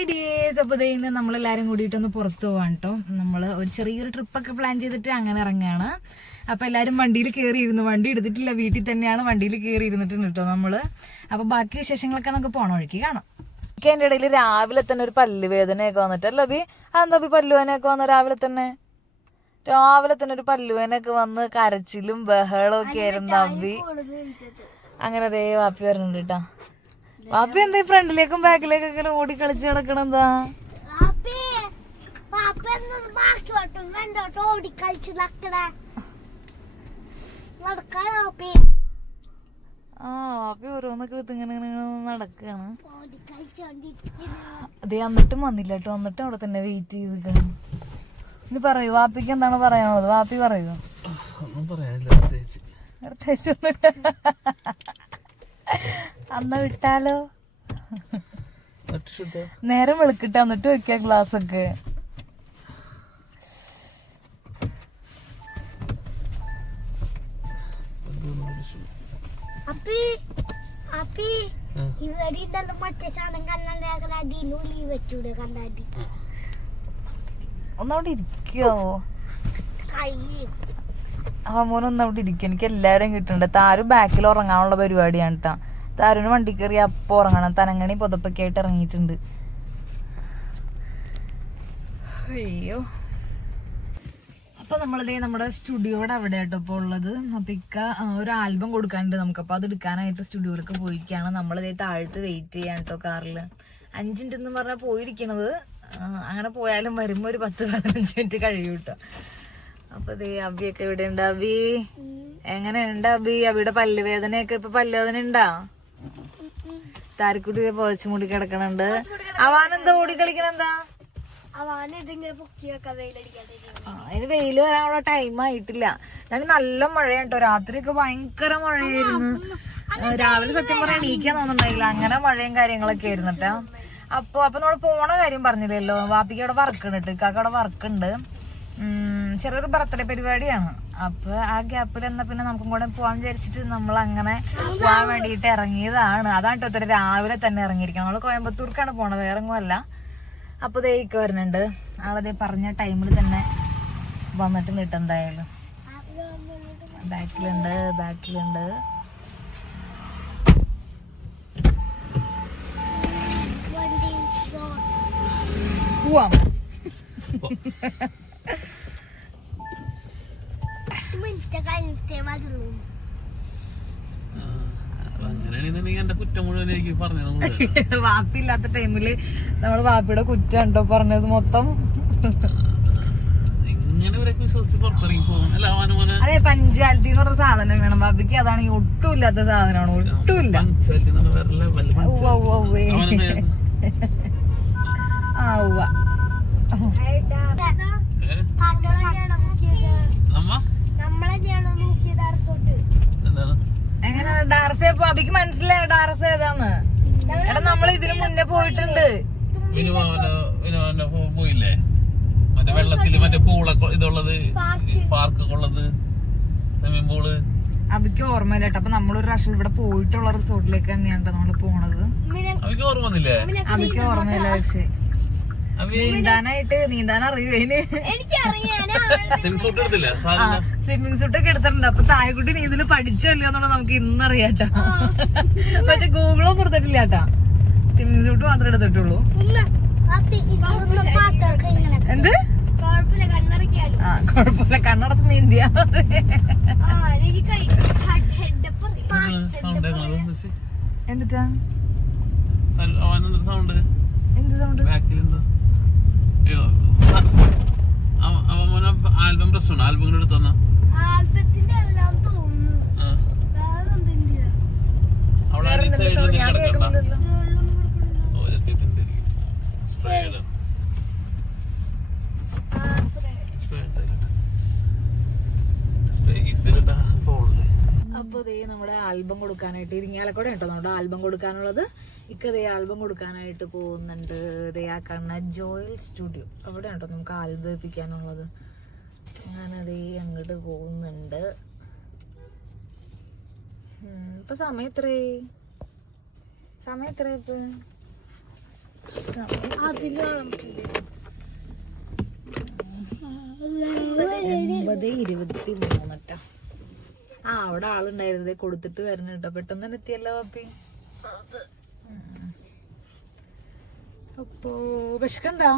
Hi dears. അപ്പോൾ ഇന്ന് നമ്മളെല്ലാവരും കൂടിയിട്ടൊന്ന് പുറത്തു പോകാൻ കേട്ടോ. നമ്മൾ ഒരു ചെറിയൊരു ട്രിപ്പൊക്കെ പ്ലാൻ ചെയ്തിട്ട് അങ്ങനെ ഇറങ്ങുകയാണ്. അപ്പോൾ എല്ലാവരും വണ്ടിയിൽ കയറിയിരുന്നു. വണ്ടി എടുത്തിട്ടില്ല, വീട്ടിൽ തന്നെയാണ് വണ്ടിയിൽ കയറി ഇരുന്നിട്ടുണ്ട് കേട്ടോ നമ്മൾ. അപ്പോൾ ബാക്കി വിശേഷങ്ങളൊക്കെ നമുക്ക് പോണ വഴിക്ക് കാണാം. എനിക്ക് അതിൻ്റെ ഇടയിൽ രാവിലെ തന്നെ ഒരു പല്ലുവേദനയൊക്കെ വന്നിട്ടല്ല ബി? അതെന്താ ബി പല്ലുവേദനയൊക്കെ വന്ന രാവിലെ തന്നെ ഒരു പല്ലുവേദനയൊക്കെ വന്ന് കരച്ചിലും ബഹളവും ഒക്കെ ആയിരുന്നു അബി. അങ്ങനെ അതേ വാപ്പി വരുന്നുണ്ട് കേട്ടോ. വാപ്പി എന്താ ഫ്രണ്ടിലേക്കും ബാക്കിലേക്കൊക്കെ ഓടി കളിച്ച് കിടക്കണെന്താ? ആ വാപ്പി ഓരോന്നൊക്കെ എടുത്ത് ഇങ്ങനെ നടക്കാണ്. അതേ എന്നിട്ടും വന്നില്ല കേട്ടോ. എന്നിട്ടും അവിടെ തന്നെ വെയിറ്റ് ചെയ്തിരിക്കണം. ഇനി പറയൂ, വാപ്പിക്ക് എന്താണ് പറയാനുള്ളത്? വാപ്പി പറയൂ. അന്ന് വിട്ടാലോ? നേരം വെളുക്കിട്ട് എന്നിട്ട് വെക്ക ഗ്ലാസ് ഒക്കെ. ഒന്നവിടെ ഇരിക്കോ? മോനൊന്നവിടെ ഇരിക്കും. എനിക്ക് എല്ലാവരും കിട്ടുന്നുണ്ട്. താരും ബാക്കിൽ ഉറങ്ങാനുള്ള പരിപാടിയാണ് കേട്ടോ. താരുന് വണ്ടി കയറി അപ്പം ഉറങ്ങണം. തനങ്ങണി പുതപ്പൊക്കെ ആയിട്ട് ഇറങ്ങിയിട്ടുണ്ട്. അയ്യോ. അപ്പൊ നമ്മളിതേ നമ്മുടെ സ്റ്റുഡിയോയുടെ അവിടെ ആട്ടോ ഇപ്പോൾ ഉള്ളത്. അപ്പൊ ഇക്ക ഒരു ആൽബം കൊടുക്കാനുണ്ട് നമുക്കപ്പോൾ അത് എടുക്കാനായിട്ട് സ്റ്റുഡിയോയിലൊക്കെ പോയിരിക്കുകയാണ്. നമ്മളിതേ താഴത്ത് വെയിറ്റ് ചെയ്യാൻ കേട്ടോ കാറിൽ. 5 മിനിറ്റ് എന്ന് പറഞ്ഞാൽ പോയിരിക്കണത്. അങ്ങനെ പോയാലും വരുമ്പോൾ ഒരു 10-15 മിനിറ്റ് കഴിയും കേട്ടോ. അപ്പൊ ദേ അബിയൊക്കെ ഇവിടെ ഉണ്ട്. അബി എങ്ങനെയുണ്ട് അബി? അബിയുടെ പല്ലുവേദനയൊക്കെ ഇപ്പൊ പല്ലുവേദന ഉണ്ടാ? താരിക്കുട്ടി പോച്ചു മൂടി കിടക്കണുണ്ട്. അവാനെന്താ ഓടി കളിക്കണെന്താ? അതിന് വെയില് വരാനുള്ള ടൈം ആയിട്ടില്ല. ഞാൻ നല്ല മഴയാണ് കേട്ടോ. രാത്രിയൊക്കെ ഭയങ്കര മഴയായിരുന്നു. രാവിലെ സത്യം പറയാൻ എണീക്കാൻ തോന്നുന്നുണ്ടായില്ല. അങ്ങനെ മഴയും കാര്യങ്ങളൊക്കെ ആയിരുന്നു കേട്ടോ. അപ്പൊ നമ്മള് പോണ കാര്യം പറഞ്ഞില്ലല്ലോ. വാപ്പിക്ക് അവിടെ വർക്കുണ്ട് കേട്ടോ. ഇക്കാക്ക് അവിടെ വർക്കുണ്ട്. ചെറിയൊരു ബർത്ത്ഡേ പരിപാടിയാണ്. അപ്പൊ ആ ഗ്യാപ്പിൽ എന്നാ പിന്നെ നമുക്കും കൂടെ പോവാൻ വിചാരിച്ചിട്ട് നമ്മൾ അങ്ങനെ പോവാൻ വേണ്ടിയിട്ട് ഇറങ്ങിയതാണ്. അതാണ് കേട്ടോ ഇത്ര രാവിലെ തന്നെ ഇറങ്ങിയിരിക്കണം. നമ്മള് കോയമ്പത്തൂർക്കാണ് പോണത്, വേറെ എങ്ങും അല്ല. അപ്പൊ ദേക്ക് വരുന്നുണ്ട്. ആളതേ പറഞ്ഞ ടൈമിൽ തന്നെ വന്നിട്ടുണ്ട് കേട്ടോ. എന്തായാലും ബാക്കിലുണ്ട്. പോവാം. വാപ്പില്ലാത്ത ടൈമില് നമ്മള് വാപ്പിയുടെ കുറ്റം ഉണ്ടോ പറഞ്ഞത് മൊത്തം. അതെ, പഞ്ച്വാലിറ്റി എന്ന് പറഞ്ഞ സാധനം വേണം വാപ്പിക്ക്. അതാണെങ്കിൽ ഒട്ടും ഇല്ലാത്ത സാധനമാണ്. ഒട്ടുമില്ല. എങ്ങനെ ഡാർസ അബിക്ക് മനസ്സിലായോ ഡാർസ ഏതാന്ന്? എടാ നമ്മൾ ഇതിനു മുന്നേ പോയിട്ടുണ്ട്. പോയില്ലേ മറ്റേ വെള്ളത്തില് മറ്റേ പൂളൊക്കെ ഇതുള്ളത്, പാർക്കൊക്കെ ഉള്ളത്, സ്വിമ്മിംഗ് പൂള്. അബിക്ക് ഓർമ്മയില്ല കേട്ടോ. അപ്പൊ നമ്മളൊരു പ്രാവശ്യം ഇവിടെ പോയിട്ടുള്ള റിസോർട്ടിലേക്ക് തന്നെയാണ് നമ്മള് പോണത്. അബിക്ക് ഓർമ്മ വന്നില്ലേ? അബിക്ക് ഓർമ്മയില്ല. പക്ഷെ നീന്താൻ അറിയുവേന്. സ്വിമ്മിങ് സൂട്ട് ഒക്കെ എടുത്തിട്ടുണ്ട്. അപ്പൊ തായക്കുട്ടി നീന്തല് പഠിച്ചല്ലോ എന്നുള്ളത് നമുക്ക് ഇന്നറിയാട്ടോ. പക്ഷെ ഗൂഗിളൊന്നും കൊടുത്തിട്ടില്ല കേട്ടാ. സ്വിമ്മിങ് സൂട്ട് മാത്രമേ എടുത്തിട്ടുള്ളൂ. എന്ത്? കുഴപ്പമില്ല, കണ്ണടത്ത് നീന്തിയാ. എന്നിട്ടാ സൗണ്ട്? എന്ത് സൗണ്ട്? ആൽബം പ്രശ്നമാണ്. ആൽബം എടുത്തു തന്നാ അപ്പൊ ദേ നമ്മുടെ ആൽബം കൊടുക്കാനായിട്ട് ഇരിങ്ങാലക്കൂടെ കേട്ടോ നമ്മുടെ ആൽബം കൊടുക്കാനുള്ളത്. ഇക്കതേ ആൽബം കൊടുക്കാനായിട്ട് പോകുന്നുണ്ട്. ദേ ആ കാണുന്ന ജോയൽ സ്റ്റുഡിയോ അവിടെ കേട്ടോ നമുക്ക് ആൽബം എപ്പിക്കാനുള്ളത്. അങ്ങനെ അതേ അങ്ങോട്ട് പോകുന്നുണ്ട്. ഇപ്പൊ സമയം എത്രയായി? ഇപ്പൊ $9:23 ആ അവിടെ ആളുണ്ടായിരുന്നേ കൊടുത്തിട്ട് വരണം കേട്ടോ. പെട്ടെന്ന് തന്നെ എത്തിയല്ലോ പാപ്പി. അപ്പോ വിശക്കണ്ടാ?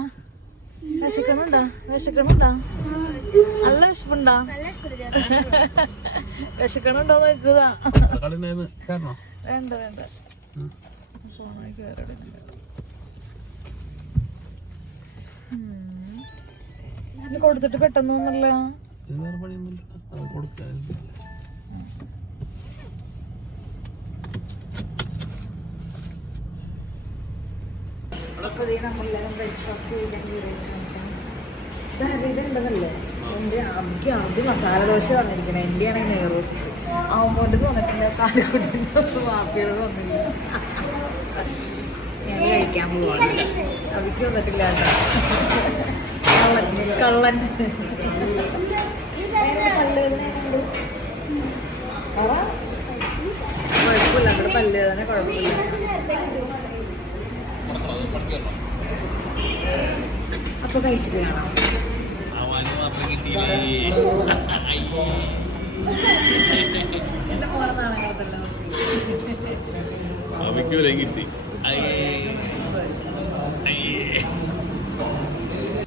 വിശക്കണുണ്ടാ? നല്ല വിശപ്പുണ്ടാ? വിശക്കണുണ്ടോന്ന് വെച്ചതാ. വേണ്ട ഫോണിലേക്ക് വേറെ കൊടുത്തിട്ട് പെട്ടെന്ന് ഒന്നുമില്ല. നമ്മളെല്ലാരും ബ്രേക്ക്ഫാസ്റ്റ് ഇതുണ്ടെന്നല്ലേ എന്റെ ആദ്യം മസാല ദോശ വന്നിരിക്കണേ. എന്റെ ആണെങ്കിൽ നെയ്റോസ്റ്റ് ആവുമ്പോണ്ട് വന്നിട്ടില്ല. കാലിക്കുട്ടിന്റെ വാപ്പിയുടെ വന്നില്ല. ഞങ്ങൾ കഴിക്കാൻ പോവാണ്. അവയ്ക്ക് വന്നിട്ടില്ല കള്ളൻ കുഴപ്പമില്ല. അങ്ങോട്ട് പല്ല് തന്നെ കുഴപ്പമില്ല. അപ്പൊ കഴിച്ചിട്ട് കാണാം. എന്റെ മോനെ നാണങ്ങളത്തല്ലോ കിട്ടി.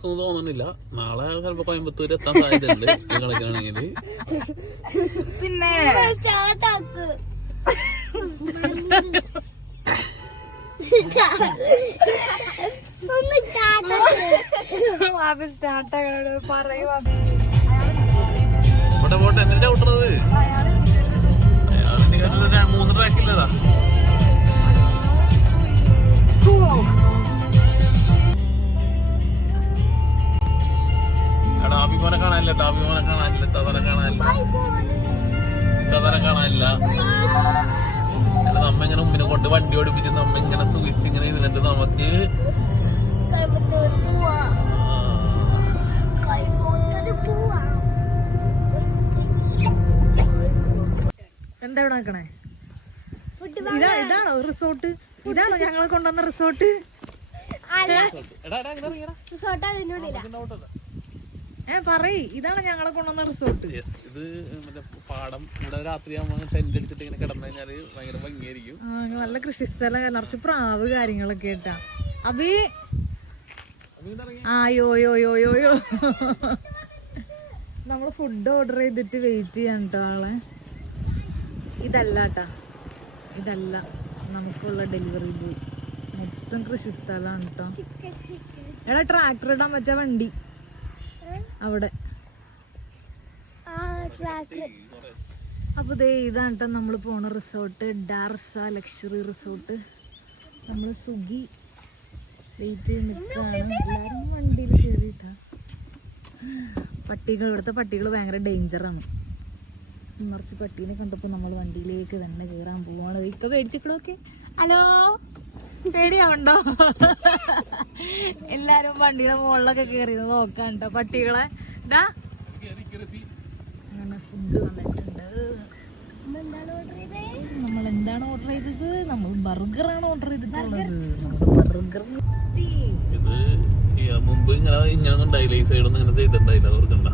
തോന്നുന്നില്ല. നാളെ ചിലപ്പോ കോയമ്പത്തൂർ എത്താൻ സാധ്യതയുണ്ട് കളിക്കുകയാണെങ്കിൽ. പിന്നെ പോട്ടെ എന്നിട്ട് ഔട്ടത് 3 ട്രാക്കില്ലതാ. ടാബിമോനെ കാണാനില്ല. ഇത്തതരം കാണാനില്ല. നമ്മ ഇങ്ങനെ മുമ്പിനെ കൊണ്ട് വണ്ടി ഓടിപ്പിച്ച് നമ്മ ഇങ്ങനെ സുഖിച്ച് ഇങ്ങനെ ഇരുന്നിട്ട് നമുക്ക് എന്താ ഇവിടെ നോക്കണേ? ഇതാണോ റിസോർട്ട്? ഇതാണോ ഞങ്ങളെ കൊണ്ടുവന്ന റിസോർട്ട്? പറയ്, ഇതാണ് ഞങ്ങളെ കൊണ്ടുവന്ന റിസോർട്ട്. ഇത് പാടം. ഇവിടെ രാത്രി ടെന്റ് അടിച്ചിട്ട് ഇങ്ങനെ കിടന്നു കഴിഞ്ഞാല് ഭയങ്കര ഭംഗിയായിരിക്കും. നല്ല കൃഷിസ്ഥലം, നിറച്ച് പ്രാവ് കാര്യങ്ങളൊക്കെ കേട്ടാ. അബി യോ നമ്മള് ഫുഡ് ഓർഡർ ചെയ്തിട്ട് വെയിറ്റ് ചെയ്യാൻ കേട്ടോ ആളെ. ഇതല്ല നമുക്കുള്ള ഡെലിവറി ബോയ്. മൊത്തം കൃഷിസ്ഥലാണ് കേട്ടോ. എടാ ട്രാക്ടർ ഇടാൻ വെച്ച വണ്ടി അവിടെ. അപ്പൊ ദേ ഇതാണ് കേട്ടോ നമ്മള് പോണ റിസോർട്ട്. ഡാർസ luxury resort. നമ്മള് സുഖി വെയിറ്റ് ചെയ്ത് നിൽക്കുകയാണ്. എല്ലാരും വണ്ടിയിൽ കയറിയിട്ടാ. ഇവിടുത്തെ പട്ടികൾ ഭയങ്കര ഡേഞ്ചറാണ്. കുറച്ച് പട്ടീനെ കണ്ടപ്പോ നമ്മൾ വണ്ടിയിലേക്ക് തന്നെ കയറാൻ പോവാണ്. ഇക്ക പേടിച്ചിക്കണോക്കെ. ഹലോ, പേടിയാവണ്ടോ? എല്ലാരും വണ്ടിയുടെ മുകളിലൊക്കെ കയറി നോക്കാൻ കേട്ടോ പട്ടികളെ. അങ്ങനെ ഫുഡ് വന്നിട്ടുണ്ട്. നമ്മൾ എന്താണ് ഓർഡർ ചെയ്തത്? നമ്മൾ ബർഗറാണ് ഓർഡർ ചെയ്തിട്ടുള്ളത്. ബർഗർ മുമ്പ് ഇങ്ങനെ ഉണ്ടായില്ല. ഈ സൈഡൊന്നും ഇങ്ങനെ ചെയ്തിട്ടുണ്ടായില്ല. ഓർക്കണ്ട.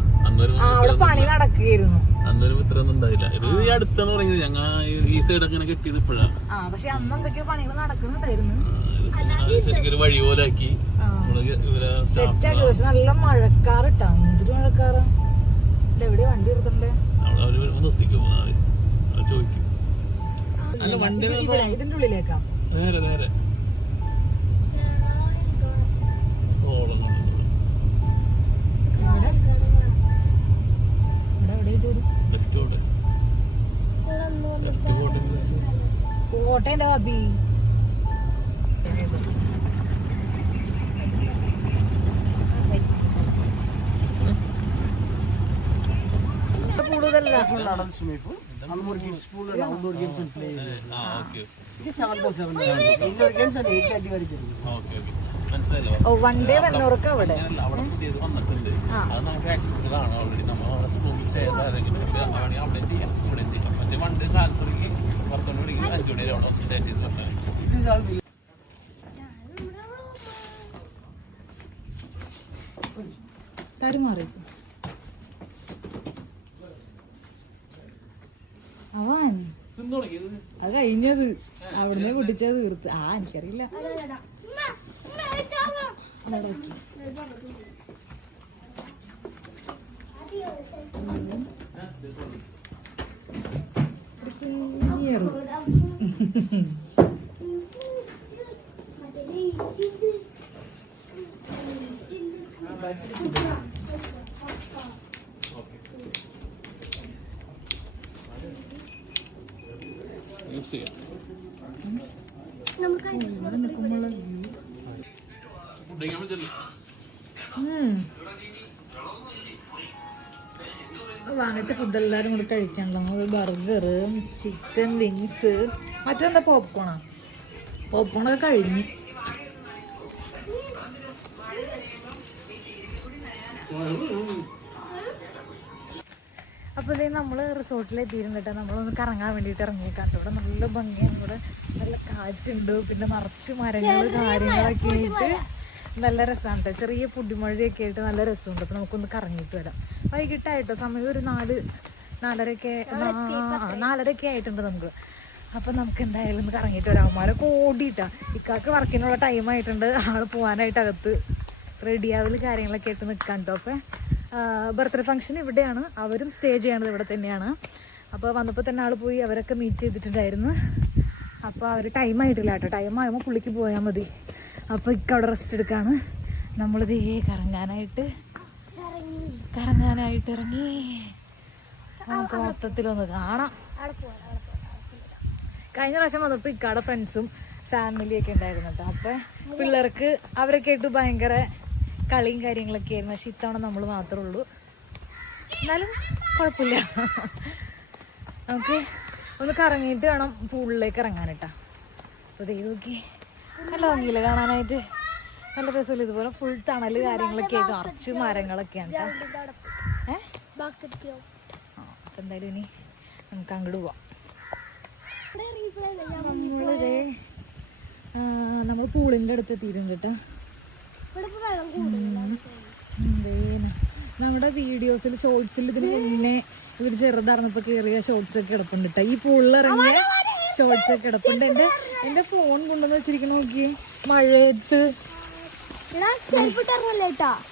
അവിടെ പണി നടക്കുകയായിരുന്നു. അന്നൊരു ഇത്രയൊന്നും ഉണ്ടായില്ല. ഇത് ഈ അടുത്താണ് തുടങ്ങിയത്. ഞങ്ങൾ ഈ സൈഡൊക്കെ ഇങ്ങനെ കെട്ടിയത് ഇപ്പോഴാണ്. പക്ഷെ അന്ന് എന്തൊക്കെയോ പണികൾ നടക്കുന്നുണ്ടായിരുന്നു. ശരിക്കും വഴി പോലെ ആക്കി സെറ്റാക്കി. പക്ഷെ നല്ല മഴക്കാറിട്ടാ. എന്തൊരു മഴക്കാറാ. എവിടെ വണ്ടി നിർത്തണ്ടേ? അവര് നിർത്തിക്കും, ചോദിക്കും. ഇതിന്റെ ഉള്ളിലേക്കാ. നേരെ കോട്ടയന്റെ ബാബി. കൂടുതലല്ല. Onboard kids pool and outdoor games and play. Okay. It is 7 to 7. Indoor games and 8:30 വരെ ജరుగుം. Okay. മനസ്സിലായല്ലോ. വൺ ഡേ വെണ്ണൂർക്ക് അവിടെ. അവിടെ പുതിയത് വന്നിട്ടുണ്ട്. അത് നമുക്ക് ആക്സസിബിൾ ആണ്. ഓൾറെഡി നമ്മൾ റൂമിൽ സ്റ്റേ ചെയ്താലെങ്കിൽ അവിടെ ചെയ്യാം, ഇവിടെ ചെയ്യാം. മറ്റേ വൺ ഡേ ട്രാൻസ്ഫറിക്ക് പുറത്തോട്ട് വിളിക്കും 5 മണി വരെ അവിടെ സ്റ്റേ ചെയ്ത് വന്നത്. It is all തരുമാറി അവൻ അത് കഴിഞ്ഞത് അവിടുന്ന് കുട്ടിച്ചത് തീർത്ത്. എനിക്കറിയില്ല. യൂസ് ചെയ്യാം. വാങ്ങിച്ച ഫുഡ് എല്ലാരും കൂടി കഴിക്കണല്ലോ. ബർഗർ, ചിക്കൻ വിങ്സ്, മറ്റെന്താ പോപ്കോണാ? പോപ്കോണൊക്കെ കഴിഞ്ഞു. അപ്പോൾ ഇതേ നമ്മൾ റിസോർട്ടിലെത്തിയിരുന്നിട്ട് നമ്മളൊന്ന് കറങ്ങാൻ വേണ്ടിയിട്ട് ഇറങ്ങിയേക്കാട്ടോ. ഇവിടെ നല്ല ഭംഗിയാണ്, ഇവിടെ നല്ല കാറ്റുണ്ട്, പിന്നെ നിറച്ച് മരങ്ങൾ കാര്യങ്ങളൊക്കെ ആയിട്ട് നല്ല രസമാണ് കേട്ടോ. ചെറിയ പൊടിമഴയൊക്കെ ആയിട്ട് നല്ല രസമുണ്ട്. അപ്പോൾ നമുക്കൊന്ന് കറങ്ങിയിട്ട് വരാം. വൈകിട്ടായിട്ടോ, സമയം ഒരു 4:30 ആയിട്ടുണ്ട് നമുക്ക്. അപ്പം നമുക്ക് എന്തായാലും ഒന്ന് കറങ്ങിയിട്ട് വരാം. അവന്മാരൊക്കെ ഓടിയിട്ടാ. ഇക്കാക്ക് വർക്കിനുള്ള ടൈം ആയിട്ടുണ്ട്. ആൾ പോകാനായിട്ട് അകത്ത് റെഡിയാവൽ കാര്യങ്ങളൊക്കെ ആയിട്ട് നിൽക്കാൻ കേട്ടോ. അപ്പം ബർത്ത്ഡേ ഫംഗ്ഷൻ ഇവിടെയാണ്, അവരും സ്റ്റേ ചെയ്യണത് ഇവിടെ തന്നെയാണ്. അപ്പോൾ വന്നപ്പോൾ തന്നെ ആൾ പോയി അവരൊക്കെ മീറ്റ് ചെയ്തിട്ടുണ്ടായിരുന്നു. അപ്പോൾ അവർ ടൈം ആയിട്ടില്ല കേട്ടോ. ടൈം ആകുമ്പോൾ പുള്ളിക്ക് പോയാൽ മതി. അപ്പോൾ ഇക്ക അവിടെ റെസ്റ്റ് എടുക്കാണ്. നമ്മളിതേ കറങ്ങാനായിട്ട് ഇറങ്ങി. നമുക്ക് മൊത്തത്തിലൊന്ന് കാണാം. കഴിഞ്ഞ പ്രാവശ്യം വന്നപ്പോൾ ഇക്കാടെ ഫ്രണ്ട്സും ഫാമിലിയൊക്കെ ഉണ്ടായിരുന്നു കേട്ടോ. അപ്പം പിള്ളേർക്ക് അവരൊക്കെ ആയിട്ട് ഭയങ്കര കളിയും കാര്യങ്ങളൊക്കെ ആയിരുന്നു. പക്ഷെ ഇത്തവണ നമ്മൾ മാത്രമേ ഉള്ളൂ. എന്നാലും കുഴപ്പമില്ല. നമുക്ക് ഒന്ന് കറങ്ങിയിട്ട് വേണം പൂളിലേക്ക് ഇറങ്ങാനിട്ടാ. അപ്പോൾ ദേ നോക്കി, നല്ല ഭംഗിയില്ല കാണാനായിട്ട്, നല്ല രസമില്ല. ഇതുപോലെ ഫുൾ തണൽ കാര്യങ്ങളൊക്കെ ആയിട്ട് നിറച്ച് മരങ്ങളൊക്കെയാണ് കേട്ടോ. അപ്പം എന്തായാലും ഇനി നമുക്ക് അങ്ങോട്ട് പോവാം. നമ്മൾ പൂളിൻ്റെ അടുത്ത് എത്തിയിട്ടുണ്ട് കേട്ടോ. നമ്മുടെ വീഡിയോസിൽ ഷോർട്സിൽ ഇതിന് മുന്നേ ഇവർ ചെറുതാർന്നപ്പോൾ കയറിയ ഷോർട്സ് ഒക്കെ കിടപ്പുണ്ട് കേട്ടോ. ഈ പൂളിൽ ഇറങ്ങിയ ഷോർട്സ് ഒക്കെ കിടപ്പുണ്ട്. എൻ്റെ ഫോൺ കൊണ്ടുവന്ന് വെച്ചിരിക്കണ നോക്കിയേ, മഴയത്ത്.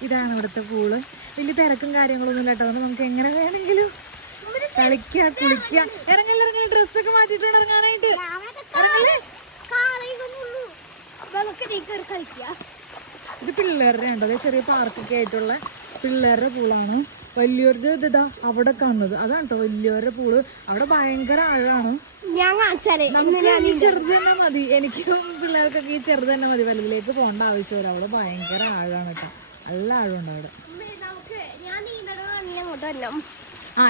ഇതാണ് ഇവിടുത്തെ പൂള്. വലിയ തിരക്കും കാര്യങ്ങളൊന്നും ഇല്ല കേട്ടോ. അതുകൊണ്ട് നമുക്ക് എങ്ങനെ വേണമെങ്കിലും കളിക്കുക, കുളിക്കുക. ഇറങ്ങി ഡ്രസ്സൊക്കെ മാറ്റിട്ട് ഇറങ്ങാനായിട്ട്. ഇത് പിള്ളേരുടെ ഉണ്ടോ, അതെ ചെറിയ പാർക്കൊക്കെ ആയിട്ടുള്ള പിള്ളേരുടെ പൂളാണ്. വലിയൊരു ഇതാ അവിടെ കാണുന്നത്, അതാണ് കേട്ടോ വലിയൊരു പൂള്. അവിടെ ഭയങ്കര ആഴമാണ്. ചെറുത് തന്നെ മതി, എനിക്കും പിള്ളേർക്കൊക്കെ ഈ ചെറുത് തന്നെ മതി, വലുതിലേക്ക് പോകേണ്ട ആവശ്യമില്ല. അവിടെ ഭയങ്കര ആഴമാണ് കേട്ടോ, നല്ല ആഴമുണ്ട് അവിടെ.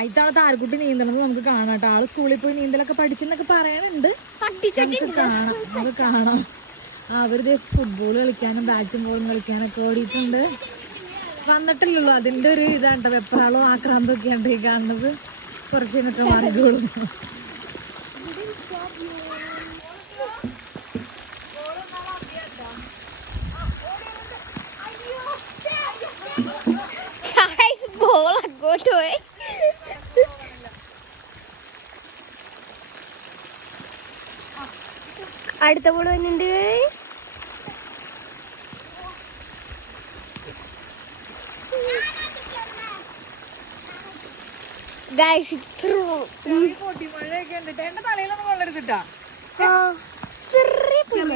ഇത്തവണ താരക്കുട്ടി നീന്തണമെന്ന് നമുക്ക് കാണാം കേട്ടോ. ആള് സ്കൂളിൽ പോയി നീന്തലൊക്കെ പഠിച്ചെന്നൊക്കെ പറയാനുണ്ട്. നമുക്ക് കാണാം. അവരുടെ ഫുട്ബോൾ കളിക്കാനും ബാറ്റും ബോളും കളിക്കാനൊക്കെ ഓടിയിട്ടുണ്ട്. വന്നിട്ടില്ലല്ലോ, അതിന്റെ ഒരു ഇതാണ്ടോ, വെപ്രാളോ ആക്രാന്തോ ഒക്കെയാണ് ഈ കാണുന്നത്. കുറച്ച് കഴിഞ്ഞിട്ട് മാറിക്കോളും. അടുത്ത ബോൾ വന്നിട്ടുണ്ട്.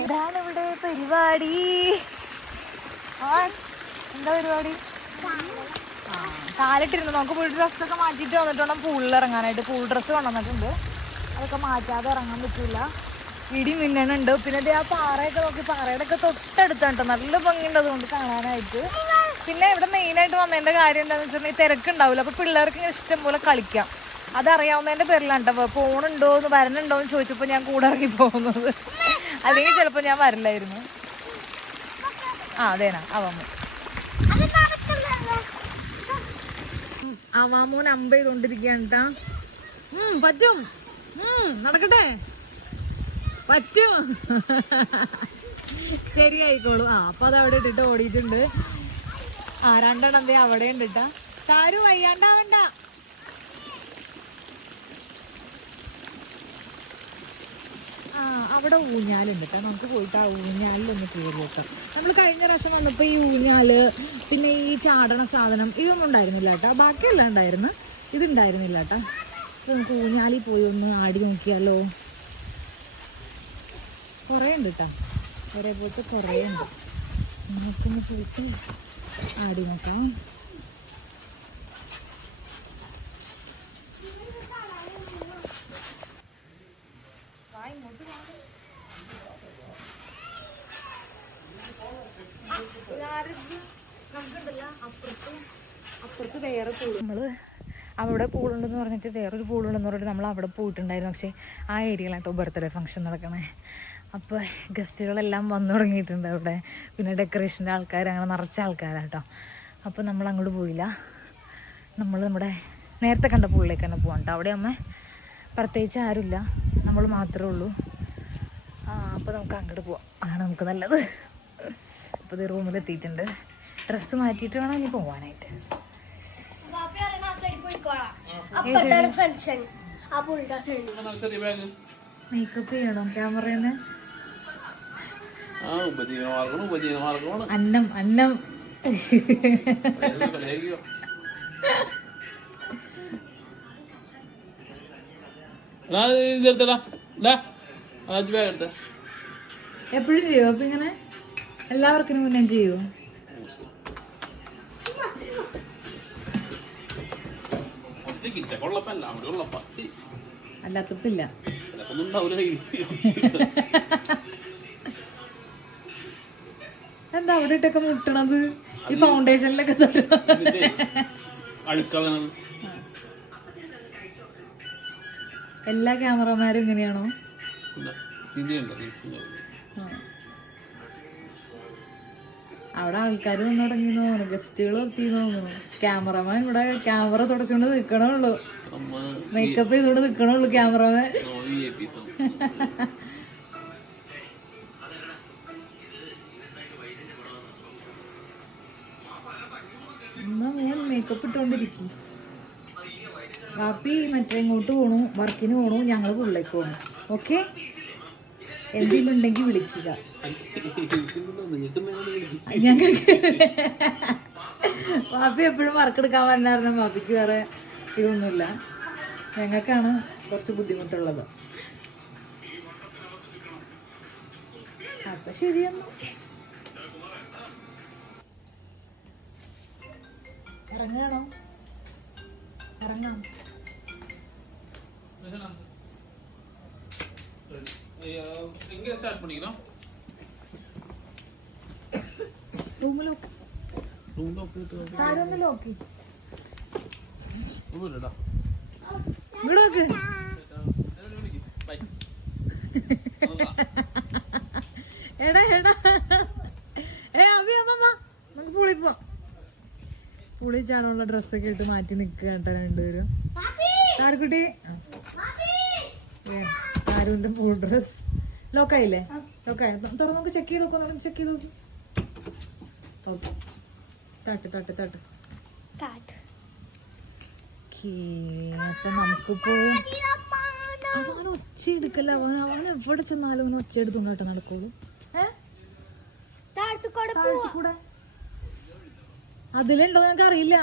ഇതാണ് ഇവിടെ പരിപാടി. എന്താ പരിപാടി? കാലിട്ടിരുന്നു. നമുക്ക് പോയി ഡ്രസ്സൊക്കെ മാറ്റിയിട്ട് വന്നിട്ട് വേണം പൂളിൽ ഇറങ്ങാനായിട്ട്. പൂൾ ഡ്രസ്സ് കൊണ്ടുവന്നിട്ടുണ്ട്, അതൊക്കെ മാറ്റാതെ ഇറങ്ങാൻ പറ്റില്ല. ഇടി മിന്നണുണ്ട്. പിന്നെ ആ പാറയൊക്കെ നോക്കി, പാറയുടെ ഒക്കെ തൊട്ടടുത്താണ് കേട്ടോ. നല്ല ഭംഗിയുണ്ട് അതുകൊണ്ട് കാണാനായിട്ട്. പിന്നെ ഇവിടെ മെയിനായിട്ട് വന്നതിൻ്റെ കാര്യം എന്താണെന്ന് വെച്ചിട്ടുണ്ടെങ്കിൽ തിരക്കുണ്ടാവില്ല. അപ്പോൾ പിള്ളേർക്ക് ഇങ്ങനെ ഇഷ്ടം പോലെ കളിക്കാം. അതറിയാവുന്നതിൻ്റെ പേരിലാണ് കേട്ടോ. പോണുണ്ടോന്ന് വരണുണ്ടോയെന്ന് ചോദിച്ചപ്പോൾ ഞാൻ കൂടെ ഇറങ്ങി പോകുന്നത്. അല്ലെങ്കിൽ ചിലപ്പോൾ ഞാൻ വരില്ലായിരുന്നു. അതേനാ അവാമോൻ അമ്പ ചെയ്തോണ്ടിരിക്കുകയാണ് കേട്ടാ. പറ്റും, നടക്കട്ടെ, പറ്റും, ശരിയായിക്കോളും. അപ്പൊ അത് അവിടെ ഇട്ടിട്ട് ഓടിയിട്ടുണ്ട്. രണ്ടെണ്ണം എന്തേ അവിടെ ഉണ്ട് കേട്ടാ. താരു വയ്യാണ്ടാവണ്ട. അവിടെ ഊഞ്ഞാലുണ്ട് കേട്ടോ. നമുക്ക് പോയിട്ട് ആ ഊഞ്ഞാലിലൊന്ന് കയറി വെക്കാം. നമ്മൾ കഴിഞ്ഞ പ്രാവശ്യം വന്നപ്പോൾ ഈ ഊഞ്ഞാല് പിന്നെ ഈ ചാടണ സാധനം ഇതൊന്നും ഉണ്ടായിരുന്നില്ല കേട്ടോ. ബാക്കിയെല്ലാം ഉണ്ടായിരുന്നു, ഇതുണ്ടായിരുന്നില്ല കേട്ടോ. നമുക്ക് ഊഞ്ഞാലിൽ പോയി ഒന്ന് ആടി നോക്കിയാലോ. കുറേ ഉണ്ട് കേട്ടോ, ഒരേപോലത്തെ കുറേ ഉണ്ട്. നമുക്കൊന്ന് പോയിട്ട് ആടി നോക്കാം. അപ്പുറത്ത് വേറെ പൂൾ, നമ്മള് അവിടെ പൂളുണ്ടെന്ന് പറഞ്ഞിട്ട് വേറൊരു പൂളുണ്ടെന്ന് പറഞ്ഞിട്ട് നമ്മൾ അവിടെ പോയിട്ടുണ്ടായിരുന്നു. പക്ഷേ ആ ഏരിയയിലാട്ടോ ബർത്ത്ഡേ ഫംഗ്ഷൻ നടക്കണേ. അപ്പോൾ ഗസ്റ്റുകളെല്ലാം വന്നു തുടങ്ങിയിട്ടുണ്ട് അവിടെ. പിന്നെ ഡെക്കറേഷൻ്റെ ആൾക്കാർ, അങ്ങനെ നിറച്ച ആൾക്കാരാട്ടോ. അപ്പോൾ നമ്മൾ അങ്ങോട്ട് പോയില്ല. നമ്മൾ നമ്മുടെ നേരത്തെ കണ്ട പൂളിലേക്ക് തന്നെ പോകാം കേട്ടോ. അവിടെ അമ്മ പ്രത്യേകിച്ച് ആരുമില്ല, നമ്മൾ മാത്രമേ ഉള്ളൂ. അപ്പോൾ നമുക്ക് അങ്ങോട്ട് പോവാം, അതാണ് നമുക്ക് നല്ലത്. അപ്പോൾ ഇത് റൂമിലെത്തിയിട്ടുണ്ട്. ഡ്രസ്സ് മാറ്റിയിട്ട് വേണം ഇനി പോവാനായിട്ട്. മേക്കപ്പ് ചെയ്യണോ ക്യാമറന്ന്? അന്നം അന്നം എപ്പോഴും ചെയ്യോ? അപ്പൊ ഇങ്ങനെ എല്ലാവർക്കും മുന്നേ ചെയ്യോ? അല്ലാത്തപ്പില്ല. എന്താ അവിടെ ഇട്ടൊക്കെ മുട്ടണത്? ഈ ഫൗണ്ടേഷനിലൊക്കെ എല്ലാ ക്യാമറമാരും ഇങ്ങനെയാണോ? അവിടെ ആൾക്കാർ വന്നു തുടങ്ങിയെന്ന് തോന്നുന്നു, ഗസ്റ്റുകൾ എത്തിയെന്ന് തോന്നുന്നു. ക്യാമറമാൻ ഇവിടെ ക്യാമറ തുടച്ചുകൊണ്ട് നിൽക്കണുള്ളൂ, മേക്കപ്പ് ചെയ്തുകൊണ്ട് നിൽക്കണുള്ളൂ ക്യാമറമാൻ. എന്നാ ഞാൻ മേക്കപ്പ് ഇട്ടുകൊണ്ടിരിക്കും. കാപ്പി മറ്റേ ഇങ്ങോട്ട് പോണു, വർക്കിന് പോണു, ഞങ്ങൾ പുള്ളിലേക്ക് പോണു. ഓക്കെ, എന്തെങ്കിലും ഉണ്ടെങ്കിൽ വിളിക്കുക. ഞങ്ങൾക്ക് പാപ്പി എപ്പോഴും വർക്ക് എടുക്കാൻ പറഞ്ഞാൽ പാപ്പിക്ക് വേറെ ഇതൊന്നുമില്ല, ഞങ്ങൾക്കാണ് കുറച്ച് ബുദ്ധിമുട്ടുള്ളത്. അപ്പൊ ശരിയെന്നാ ഇറങ്ങാണോ? ഇറങ്ങാം. എടാ എടാ അമ്മ നമുക്ക് പുളി പോവാം. പുളി ചാടാനുള്ള ഡ്രസ്സൊക്കെ ഇട്ട് മാറ്റി നിൽക്കുക കേട്ടോ രണ്ടുപേരും. താരക്കുട്ടി താരുവിന്റെ ഫുൾ ഡ്രസ് ലോക്കായില്ലേ? ലോക്കായി. തുറന്ന് നമുക്ക് ചെക്ക് ചെയ്ത് നോക്കാം, ചെക്ക് ചെയ്ത് നോക്കും. ഓക്കെ, തട്ട് തട്ട് തട്ട്. അപ്പൊ നമുക്കിപ്പോ അവൻ ഒച്ച എടുക്കല്ല, അവൻ എവിടെ ചെന്നാലും അവൻ ഒച്ച എടുത്തോണ്ടാട്ടോ നടക്കുള്ളൂ. കൂടെ അതിലുണ്ടോ ഞങ്ങൾക്ക് അറിയില്ല.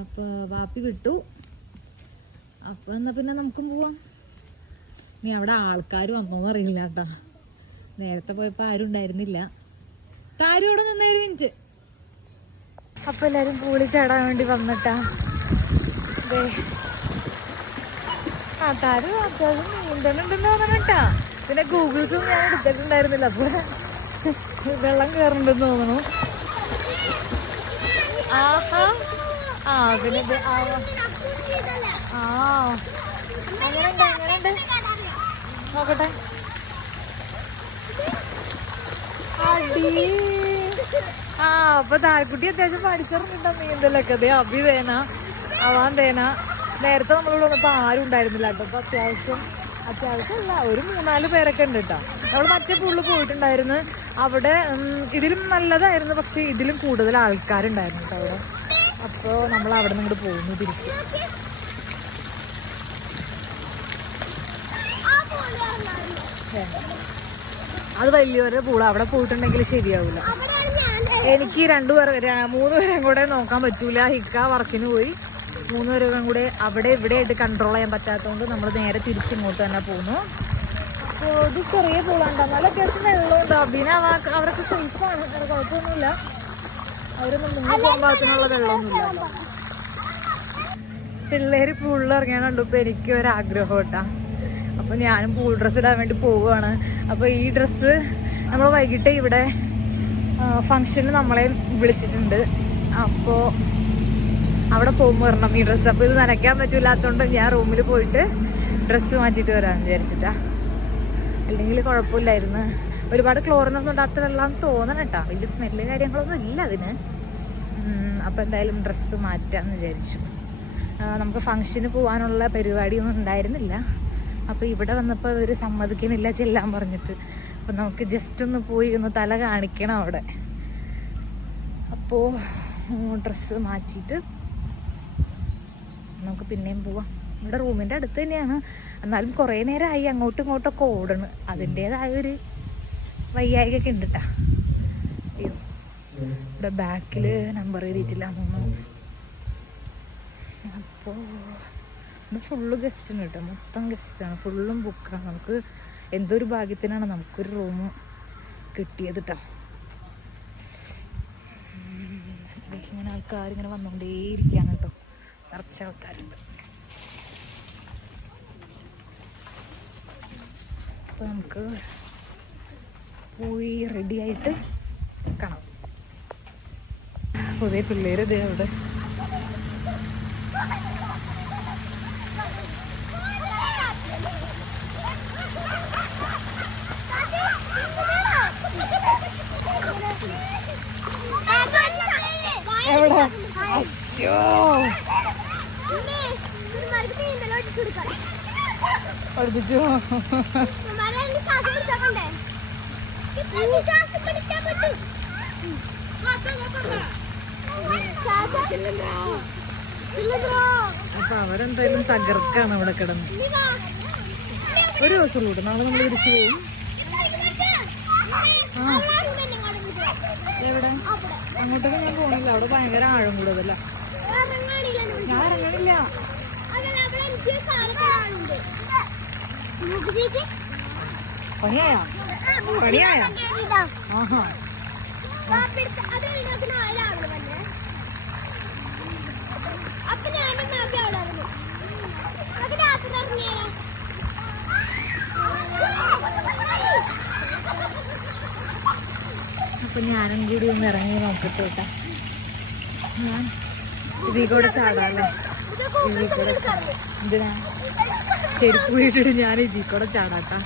അപ്പൊ വാപ്പി വിട്ടു. അപ്പൊ എന്നാ പിന്നെ നമുക്കും പോവാം. ഇനി അവിടെ ആൾക്കാർ വന്നോന്ന് അറിയില്ല കേട്ടാ, നേരത്തെ പോയപ്പോ ആരും ഉണ്ടായിരുന്നില്ല. താരും ഇവിടെ നിന്നേ ഒരു മിനിറ്റ്. അപ്പൊ എല്ലാരും പൂളി ചാടാൻ വേണ്ടി വന്നിട്ടാ. താരും അത്യാവശ്യം നീന്തലുണ്ടെന്ന് തോന്നണട്ടാ. പിന്നെ ഗൂഗിൾസും ഞാൻ എടുത്തിട്ടുണ്ടായിരുന്നില്ല, അപ്പൊ വെള്ളം കയറുന്നുണ്ടെന്ന് തോന്നണു. ആഹാ, പിന്നെ എങ്ങനെയുണ്ട് എങ്ങനെയുണ്ട് നോക്കട്ടെ. അടി. അപ്പൊ താരക്കുട്ടി അത്യാവശ്യം പഠിച്ചിറങ്ങിട്ടോ നീന്തലൊക്കെ. അതെ, അഭി തേന, അവാൻ തേന. നേരത്തെ നമ്മളിവിടെ വന്നപ്പോ ആരും ഉണ്ടായിരുന്നില്ല കേട്ടോ. അപ്പൊ അത്യാവശ്യം അല്ല, ഒരു 3-4 പേരൊക്കെ ഉണ്ട് കേട്ടോ. നമ്മൾ മറ്റേ പൂളിൽ പോയിട്ടുണ്ടായിരുന്നു. അവിടെ ഇതിലും നല്ലതായിരുന്നു, പക്ഷെ ഇതിലും കൂടുതൽ ആൾക്കാരുണ്ടായിരുന്നു കേട്ടോ അവിടെ. അപ്പോൾ നമ്മൾ അവിടെ നിന്ന് ഇങ്ങോട്ട് പോകുന്നു തിരിച്ച്. അത് വലിയൊരു പൂള, അവിടെ പോയിട്ടുണ്ടെങ്കിൽ ശരിയാവില്ല. എനിക്ക് 3 പേരും കൂടെ നോക്കാൻ പറ്റൂല. ഹിക്ക വർക്കിന് പോയി. 3 പേരും കൂടെ അവിടെ ഇവിടെ ആയിട്ട് കൺട്രോൾ ചെയ്യാൻ പറ്റാത്തതുകൊണ്ട് നമ്മൾ നേരെ തിരിച്ചിങ്ങോട്ട് തന്നെ പോകുന്നു. അപ്പോൾ ഇത് ചെറിയ പൂളാണ്ട്, എന്നാലും അത്യാവശ്യം വെള്ളമുണ്ട്. പിന്നെ അവരൊക്കെ സേഫാണ്, കുഴപ്പമൊന്നുമില്ല. അവരൊന്നും മുങ്ങി പോകാൻ പാകത്തിനുള്ള വെള്ളമൊന്നുമില്ല. പിള്ളേർ പൂളിൽ ഇറങ്ങിയാൽ കണ്ടപ്പോൾ എനിക്ക് ഒരാഗ്രഹം കേട്ടാ. അപ്പോൾ ഞാനും പൂൾ ഡ്രസ്സ് ഇടാൻ വേണ്ടി പോവുകയാണ്. അപ്പോൾ ഈ ഡ്രസ്സ് നമ്മൾ വൈകിട്ട് ഇവിടെ ഫംഗ്ഷന് നമ്മളെ വിളിച്ചിട്ടുണ്ട്. അപ്പോൾ അവിടെ പോകുമ്പോൾ വരണം ഈ ഡ്രസ്സ്. അപ്പോൾ ഇത് നനയ്ക്കാൻ പറ്റില്ലാത്തതുകൊണ്ട് ഞാൻ റൂമിൽ പോയിട്ട് ഡ്രസ്സ് മാറ്റിയിട്ട് വരാമെന്ന് വിചാരിച്ചിട്ടാ. അല്ലെങ്കിൽ കുഴപ്പമില്ലായിരുന്നു. ഒരുപാട് ക്ലോറിനൊന്നും ഇടാത്ത വെള്ളം തോന്നണം കേട്ടോ. വലിയ സ്മെല്ല് കാര്യങ്ങളൊന്നും ഇല്ല അതിന്. അപ്പോൾ എന്തായാലും ഡ്രസ്സ് മാറ്റാമെന്ന് വിചാരിച്ചു. നമുക്ക് ഫംഗ്ഷന് പോകാനുള്ള പരിപാടിയൊന്നും ഉണ്ടായിരുന്നില്ല. അപ്പോൾ ഇവിടെ വന്നപ്പോൾ അവർ സമ്മതിക്കണില്ല ചെല്ലാൻ പറഞ്ഞിട്ട്. അപ്പോൾ നമുക്ക് ജസ്റ്റ് ഒന്ന് പോയി ഒന്ന് തല കാണിക്കണം അവിടെ. അപ്പോൾ ഡ്രസ്സ് മാറ്റിയിട്ട് നമുക്ക് പിന്നെയും പോവാം. ഇവിടെ റൂമിൻ്റെ അടുത്ത് തന്നെയാണ്, എന്നാലും കുറേ നേരമായി അങ്ങോട്ടും ഇങ്ങോട്ടൊക്കെ ഓടണ്. അതിൻ്റേതായൊരു വയ്യായികൊക്കെ ഉണ്ട് കേട്ടോ. അയ്യോ, ഇവിടെ ബാക്കിൽ നമ്പർ എഴുതിയിട്ടില്ല തോന്നുന്നു. അപ്പോൾ ഇവിടെ ഫുള്ള് ഗസ്റ്റാണ് കേട്ടോ, മൊത്തം ഗസ്റ്റാണ്, ഫുള്ളും ബുക്കാണ്. നമുക്ക് എന്തൊരു ഭാഗ്യത്തിനാണ് നമുക്കൊരു റൂം കിട്ടിയത് കേട്ടോ. ഇങ്ങനെ ആൾക്കാരിങ്ങനെ വന്നുകൊണ്ടേയിരിക്കുകയാണ് കേട്ടോ, നിറച്ച ആൾക്കാരുണ്ട്. അപ്പോൾ നമുക്ക് പോയി റെഡി ആയിട്ട് കാണാം. പുതിയ പിള്ളേർ ഇതേ അവിടെ. എവിടെ? അശ്ശോ, പഠിപ്പിച്ചു. അപ്പൊ അവരെന്തായാലും തകർക്കാണ് അവിടെ കിടന്ന്. ഒരു ദിവസം കൂടെ, നാളെ നമ്മൾ തിരിച്ചു പോകും. എവിടെ? അങ്ങോട്ടൊക്കെ ഞാൻ പോണില്ല, അവിടെ ഭയങ്കര ആഴം കൂടുതല. ഞാൻ ഇറങ്ങണില്ല. പണിയായ ആഹാ. അപ്പൊ ഞാനും കൂടി ഒന്ന് ഇറങ്ങി നോക്കട്ടെ കേട്ടാ. ഞാൻ ഇതിൽ കൂടെ ചാടാല്ലേ? ഇതിൽ കൂടെ ചാടാം. എന്തിനാ? ചെരുപ്പ് വീട്ടിട്ട് ഞാൻ ഇതിൽ കൂടെ ചാടാട്ടാ.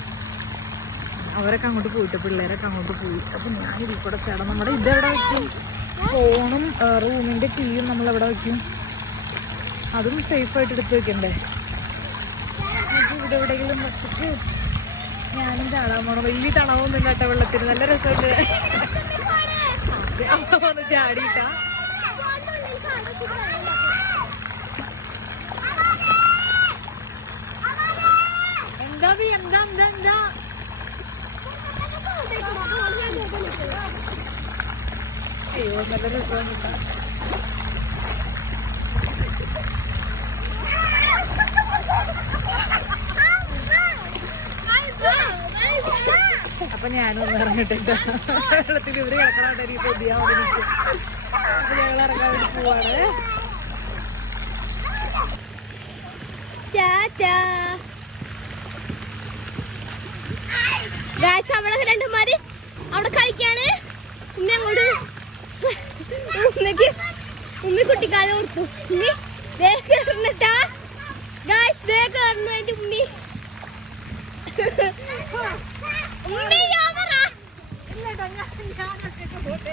അവരൊക്കെ അങ്ങോട്ട് പോയിട്ട് പിള്ളേരൊക്കെ അങ്ങോട്ട് പോയി. അപ്പൊ ഞാൻ ഇതിൽ കൂടെ ചാടാം. നമ്മുടെ ഇതെവിടെ വയ്ക്കും? ഫോണും റൂമിന്റെ കീയും നമ്മളെവിടെ വയ്ക്കും? അതും സേഫായിട്ട് എടുത്ത് വെക്കണ്ടേ? ഇവിടെ എവിടെയെങ്കിലും വെച്ചിട്ട് ഞാനും ചാടാൻ പോണം. വലിയ തണവൊന്നും ഇല്ലാട്ട വെള്ളത്തിന്, നല്ല രസമുണ്ട്. വന്ന് ചാടിയിട്ടാ. എന്താ എന്താ എന്താ എന്താ അയ്യോ, നല്ല രസമുണ്ട്. അപ്പൊ ഞാനൊന്ന് ഇറങ്ങട്ടെ. വെള്ളത്തിൽ ഇവര് കിടക്കണോട്ടെ, എനിക്ക് കൊതിയാ അവിടെ നിൽക്കും. അപ്പൊ ഞങ്ങൾ ഇറങ്ങാൻ വേണ്ടി പോവാണ്. അവിടെ രണ്ടുമാര് അവിടെ കളിക്കാണ്. ഉമ്മ അങ്ങോട്ട് ഉമ്മി കുട്ടിക്കാലം കൊടുത്തു. ഉമ്മി കേറിട്ടാ ഗായ്സ്, ദേ കേറുന്നു എന്റെ ഉമ്മി. ഉമ്മി യാവറാ ഇല്ലട്ടോ, ഞാൻ ഒറ്റയ്ക്ക് പോട്ടെ.